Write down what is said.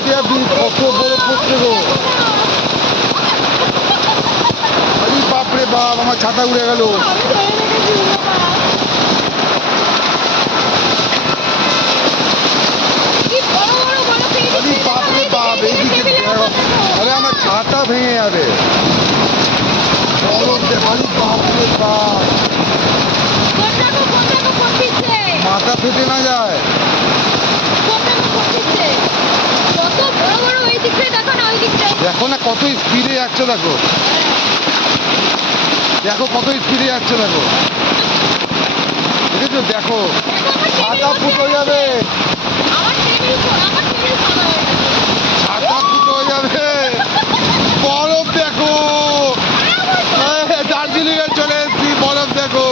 Tilapia বীজ কত বড় পড়ছে গো। আরে বাপরে বাপ, আমার ছাতা উড়ে গেল। আরে বাপরে বাপ, এইদিকে দেখো। আরে আমার ছাতা ভেঙে যাবে। বরফ দেখো, আরে বাপরে বাপ, মাথা ফেটে না যায়। দেখো না কত স্পিডে যাচ্ছে, দেখো দেখো কত স্পিডে যাচ্ছে, দেখো দেখেছো, দেখো ছাতা ফুটো যাবে, ছাতা ফুটো যাবে। বরফ দেখো, দার্জিলিং এ চলে এসেছি, বরফ দেখো।